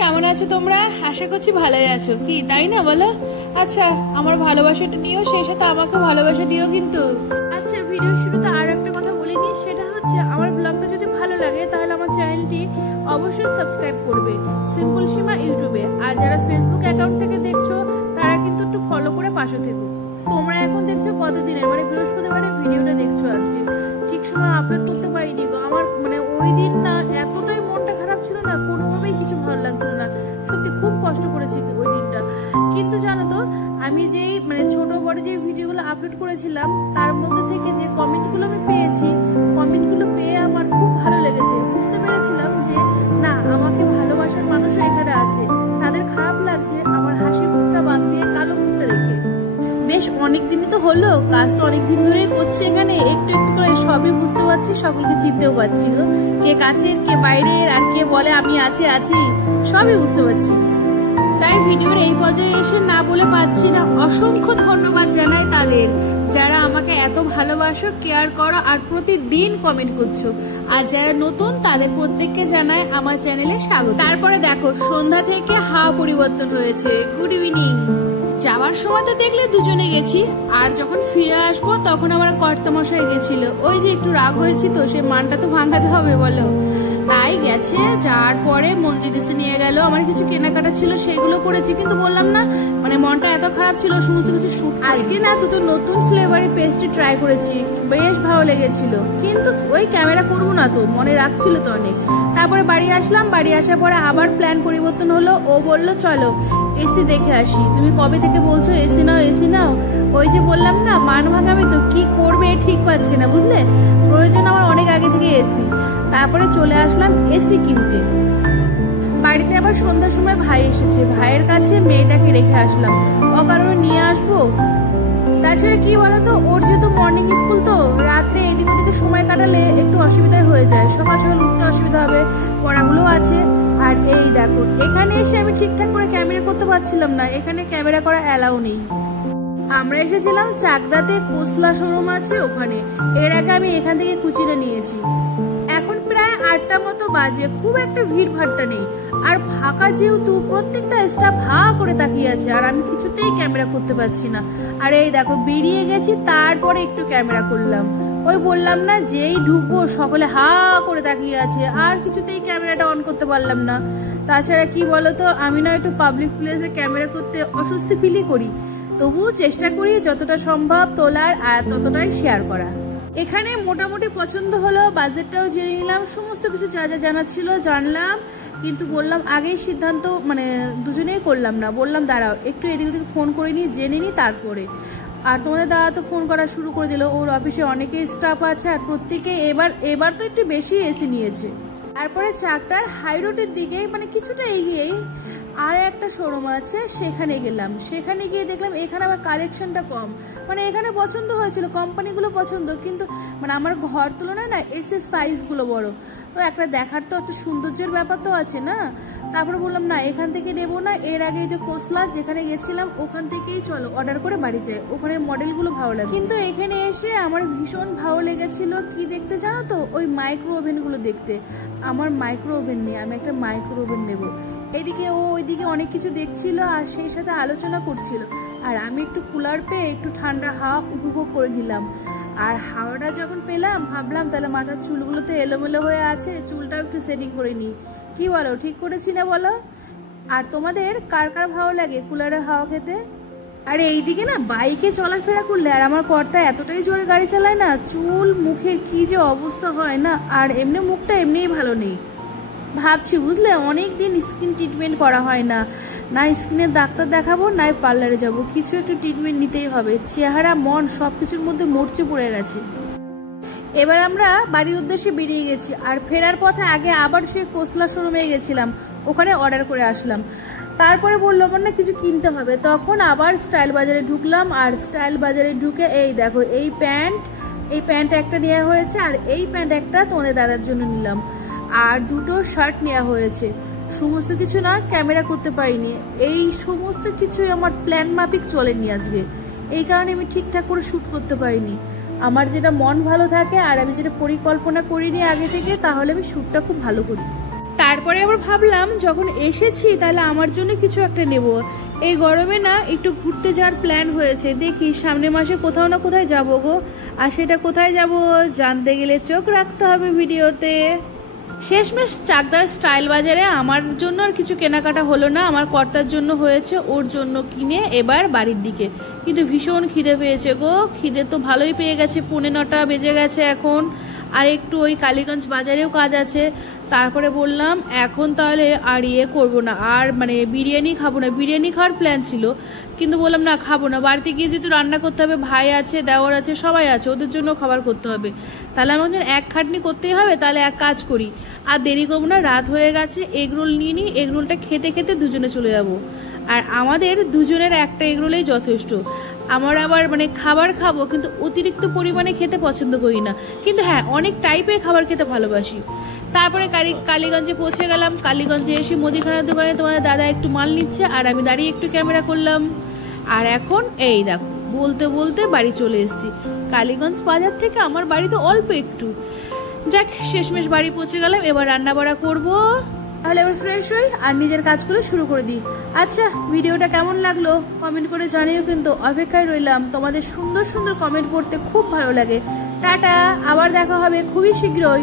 কেমন আছো তোমরা? আশা করছি ভালোই আছো, কি তাই না বলো? আচ্ছা, আমার ভালোবাসাটা নিও, সেই সাথে আমাকে ভালোবাসা দিও কিন্তু। আচ্ছা, ভিডিও শুরুতে আর একটা কথা বলিনি, সেটা হচ্ছে আমার ব্লগটা যদি ভালো লাগে তাহলে আমার চ্যানেলটি অবশ্যই সাবস্ক্রাইব করবে সিম্পল সীমা ইউটিউবে। আর যারা ফেসবুক অ্যাকাউন্ট থেকে দেখছো তারা কিন্তু একটু ফলো করে পাশে থেকো। তোমরা এখন দেখছো কতদিনের, মানে বৃহস্পতিবারের ভিডিওটা দেখছো, আজকে ঠিক সময় আপলোড করতে পারিনি গো। আমার মানে ওই দিন না এতটাই মনটা খারাপ ছিল না, কোনোভাবেই কিছু ভালো লাগছিল না, সত্যি খুব কষ্ট করেছি ওই দিনটা। কিন্তু জানো তো, আমি যেই মানে ছোট বড় যে ভিডিওগুলো আপলোড করেছিলাম তার মধ্যে থেকে যে কমেন্টগুলো আমি পেয়েছি, কমেন্টগুলো পেয়ে আমার খুব ভালো লেগেছে। বুঝতে পেরেছিলাম যে না, আমাকে ভালোবাসার মানুষও এখানে আছে, তাদের খারাপ লাগছে আমার হাসি মুখটা বাদ দিয়ে কালো মুখটা দেখে। বেশ অনেকদিনই তো হলো, কাজ তো অনেকদিন ধরেই করছি এখানে, একটু একটু করে সবই বুঝতে পারছি, সকলকে চিনতেও পারছি গো, কে কাছের কে বাইরের আর কে বলে আমি আছি সবই বুঝতে পারছি। তাই ভিডিওর এই পর্যায়ে এসে না বলে পাচ্ছি না, অসংখ্য ধন্যবাদ জানাই তাদের যারা আমাকে এত ভালোবাসো, কেয়ার করো আর প্রতিদিন কমেন্ট করছো। আর যারা নতুন তাদের প্রত্যেককে জানাই আমার চ্যানেলে স্বাগত। তারপরে দেখো, সন্ধ্যা থেকে হাওয়া পরিবর্তন হয়েছে। Good evening. যাওয়ার সময় তো দেখলে দুজনে গেছি, আর যখন ফিরে আসবো তখন আমার কর্তামশাই গেছিল। ওই যে একটু রাগ হয়েছি তো, সে মানটা তো ভাঙাতে হবে বলো, তাই গেছে। যাওয়ার পরে মঞ্জিরিসে নিয়ে গেল, আমার কিছু কেনাকাটা ছিল সেগুলো করেছি, কিন্তু বললাম না মানে মনটা এত খারাপ ছিল, সমস্ত কিছু শুট। আজকে না দুটো নতুন ফ্লেভারের পেস্ট্রি ট্রাই করেছি, বেশ ভালো লেগেছিল, কিন্তু ওই ক্যামেরা করবো না তো, মনে রাখছিল তো অনেক। তারপরে বাড়ি আসলাম, বাড়ি আসার পরে আবার প্ল্যান পরিবর্তন হলো। ও বললো চলো এসি দেখে আসি। তুমি কবে থেকে বলছো এসি নাও এসি নাও? ওই যে বললাম না, মান ভাঙাবে তো, কি করবে ঠিক পাচ্ছি না, বুঝলে? প্রয়োজন আমার অনেক আগে থেকে এসি। তারপরে চলে আসলাম এসি কিনতে। বাড়িতে আবার সন্ধ্যার সময় ভাই এসেছে, ভাইয়ের কাছে মেয়েটাকে রেখে আসলাম, অকারণে নিয়ে আসবো। তাছাড়া কি বলতো, ওর যেহেতু মর্নিং স্কুল, তো রাত্রে এদিক ওদিকে সময় কাটালে একটু অসুবিধা হয়ে যায়, সকাল সকাল উঠতে অসুবিধা হবে, পড়াগুলো আছে। আর এই দেখো, এখানে এসে আমি ঠিকঠাক করে ক্যামেরা করতে পারছিলাম না, এখানে ক্যামেরা করা অ্যালাউ নেই। আমরা এসেছিলাম চাকদাতে, কোসলা শোরুম আছে ওখানে, এর আগে আমি এখান থেকে কুচিটা নিয়েছি। এখন প্রায় 8টা মতো বাজে, খুব একটা ভিড় ভাট্টা নেই, আর ফাঁকা যেহেতু প্রত্যেকটা স্টাফ হা করে তাকিয়ে আছে, আর আমি কিছুতেই ক্যামেরা করতে পারছি না। আর এই দেখো, বেরিয়ে গেছি, তারপরে একটু ক্যামেরা করলাম। ওই বললাম না, যেই ঢুকবো সকলে হা করে তাকিয়ে আছে, আর কিছুতেই ক্যামেরাটা অন করতে পারলাম না। তাছাড়া কি বলতো, আমি না একটু পাবলিক প্লেসে ক্যামেরা করতে অস্বস্তি ফিলই করি, তবুও চেষ্টা করি যতটা সম্ভব তোলার আর ততটাই শেয়ার করা। এখানে মোটামুটি পছন্দ হলো, বাজেটটাও জেনে নিলাম, সমস্ত কিছু যা যা জানার ছিল জানলাম, কিন্তু বললাম আগেই সিদ্ধান্ত মানে দুজনেই করলাম না, বললাম দাঁড়াও একটু এদিক ওদিকে ফোন করে নিই, জেনে নিই তারপরে। আর তোমাদের দাদা তো ফোন করা শুরু করে দিল, ওর অফিসে অনেকেই স্টাফ আছে, আর প্রত্যেকে এবার তো একটু বেশি এসি নিয়েছে। তারপরে চাকদার হাই রোডের দিকে মানে কিছুটা এগিয়েই আর একটা শোরুম আছে, সেখানে গেলাম। সেখানে গিয়ে দেখলাম এখানে আবার কালেকশনটা কম, মানে এখানে পছন্দ হয়েছিল, কোম্পানিগুলো পছন্দ, কিন্তু মানে আমার ঘর তুলনায় না এসির সাইজগুলো বড়, তো একটা দেখার তো একটা সৌন্দর্যের ব্যাপার তো আছে না। তারপরে বললাম না, এখান থেকে নেবো না, এর আগে যে কোসলা যেখানে গেছিলাম ওখান থেকেই চলো অর্ডার করে বাড়ি যাই, ওখানে মডেলগুলো ভালো লাগে। কিন্তু এখানে এসে আমার ভীষণ ভালো লেগেছিল কি দেখতে জানো তো, ওই মাইক্রো ওভেনগুলো দেখতে। আমার মাইক্রো ওভেন নেই, আমি একটা মাইক্রো ওভেন নেবো। এদিকে ও ওইদিকে অনেক কিছু দেখছিল আর সেই সাথে আলোচনা করছিল, আর আমি একটু কুলার পেয়ে একটু ঠান্ডা হাওয়া উপভোগ করে নিলাম। আর হাওয়াটা যখন পেলাম ভাবলাম তাহলে মাথার চুলগুলো তো এলোমেলো হয়ে আছে, চুলটাও একটু সেটিং করে নিই। কি বলো, ঠিক করেছি না বলো? আর তোমাদের কার কার ভালো লাগে কুলারে হাওয়া খেতে? আর এইদিকে না বাইকে চলাফেরা করলে, আর আমার কর্তা এতটাই জোরে গাড়ি চালায় না, চুল মুখের কি যে অবস্থা হয় না, আর এমনি মুখটা এমনিই ভালো নেই। ভাবছি বুঝলে, অনেকদিন স্কিন ট্রিটমেন্ট করা হয় না, না স্কিনের ডাক্তার দেখাবো না পার্লারে যাব, কিছু একটু ট্রিটমেন্ট নিতেই হবে, চেহারা মন সবকিছুর মধ্যে মরচে পড়ে গেছে। এবার আমরা বাড়ির উদ্দেশ্যে বেরিয়ে গেছি, আর ফেরার পথে আগে আবার সেই কোসলা শোরুমে গেছিলাম, ওখানে অর্ডার করে আসলাম। তারপরে বললো আমার না কিছু কিনতে হবে, তখন আবার স্টাইল বাজারে ঢুকলাম। আর স্টাইল বাজারে ঢুকে এই দেখো, এই প্যান্ট একটা নেওয়া হয়েছে, আর এই প্যান্ট একটা তোমাদের দাদার জন্য নিলাম, আর দুটো শার্ট নেওয়া হয়েছে। সমস্ত কিছু না ক্যামেরা করতে পারিনি, এই সমস্ত কিছুই আমার প্ল্যান মাফিক চলেনি আজকে, এই কারণে আমি ঠিকঠাক করে শ্যুট করতে পারিনি। আমার যেটা মন ভালো থাকে আর আমি যেটা পরিকল্পনা করিনি আগে থেকে, তাহলে আমি শ্যুটটা খুব ভালো করি। তারপরে আবার ভাবলাম যখন এসেছি তাহলে আমার জন্য কিছু একটা নেব। এই গরমে না একটু ঘুরতে যাওয়ার প্ল্যান হয়েছে, দেখি সামনের মাসে কোথাও না কোথায় যাবো গো। আর সেটা কোথায় যাব জানতে গেলে চোখ রাখতে হবে ভিডিওতে। শেষমেশ চাকদার স্টাইল বাজারে আমার জন্য আর কিছু কেনাকাটা হলো না, আমার কর্তার জন্য হয়েছে, ওর জন্য কিনে এবার বাড়ির দিকে। কিন্তু ভীষণ খিদে পেয়েছে গো, খিদে তো ভালোই পেয়ে গেছে, 9:45 বেজে গেছে এখন। আর একটু ওই কালীগঞ্জ বাজারেও কাজ আছে। তারপরে বললাম এখন তাহলে আর করবো না, আর মানে বিরিয়ানি খাবো না। বিরিয়ানি খাওয়ার প্ল্যান ছিল কিন্তু বললাম না, খাবো না। বাড়িতে গিয়ে যেহেতু রান্না করতে হবে, ভাই আছে, দেওর আছে, সবাই আছে, ওদের জন্য খাবার করতে হবে। তাহলে আমার জন্য এক খাটনি করতেই হবে। তাহলে এক কাজ করি, আর দেরি করবো না, রাত হয়ে গেছে, এগরোল নিয়ে নিই। এগরোলটা খেতে খেতে দুজনে চলে যাব। আর আমাদের দুজনের একটা এগরোলেই যথেষ্ট। আমার আবার মানে খাবার খাবো কিন্তু অতিরিক্ত পরিমাণে খেতে পছন্দ করি না, কিন্তু হ্যাঁ অনেক টাইপের খাবার খেতে ভালোবাসি। তারপরে কালীগঞ্জে পৌঁছে গেলাম। কালীগঞ্জে এসে মুদিখানার দোকানে তোমাদের দাদা একটু মাল নিচ্ছে, আর আমি দাঁড়িয়ে একটু ক্যামেরা করলাম। আর এখন এই দেখো বলতে বলতে বাড়ি চলে এসেছি। কালীগঞ্জ বাজার থেকে আমার বাড়ি তো অল্প একটু। যাক, শেষমেশ বাড়ি পৌঁছে গেলাম। এবার রান্না বাড়া করবো, তাহলে এবার ফ্রেশ হই আর নিজের কাজগুলো শুরু করে দিই। আচ্ছা, ভিডিওটা কেমন লাগলো কমেন্ট করে জানিও, কিন্তু অপেক্ষায় রইলাম। তোমাদের সুন্দর সুন্দর কমেন্ট পড়তে খুব ভালো লাগে। টাটা, আবার দেখা হবে খুবই শীঘ্রই।